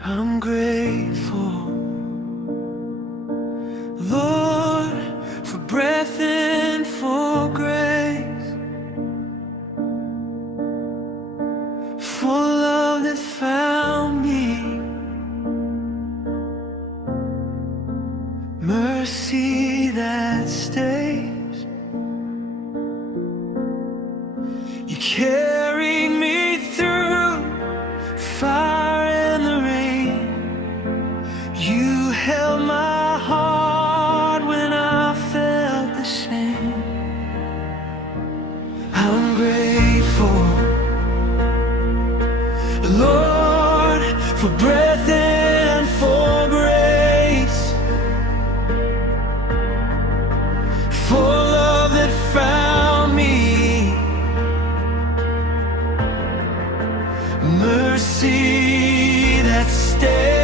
I'm grateful, Lord, for breath and for grace, for love that found me, mercy that stays. You carried me through fire and the rain. You held my heart when I felt the shame. I'm grateful, Lord, for breath and for grace, for love that found me, mercy that stayed.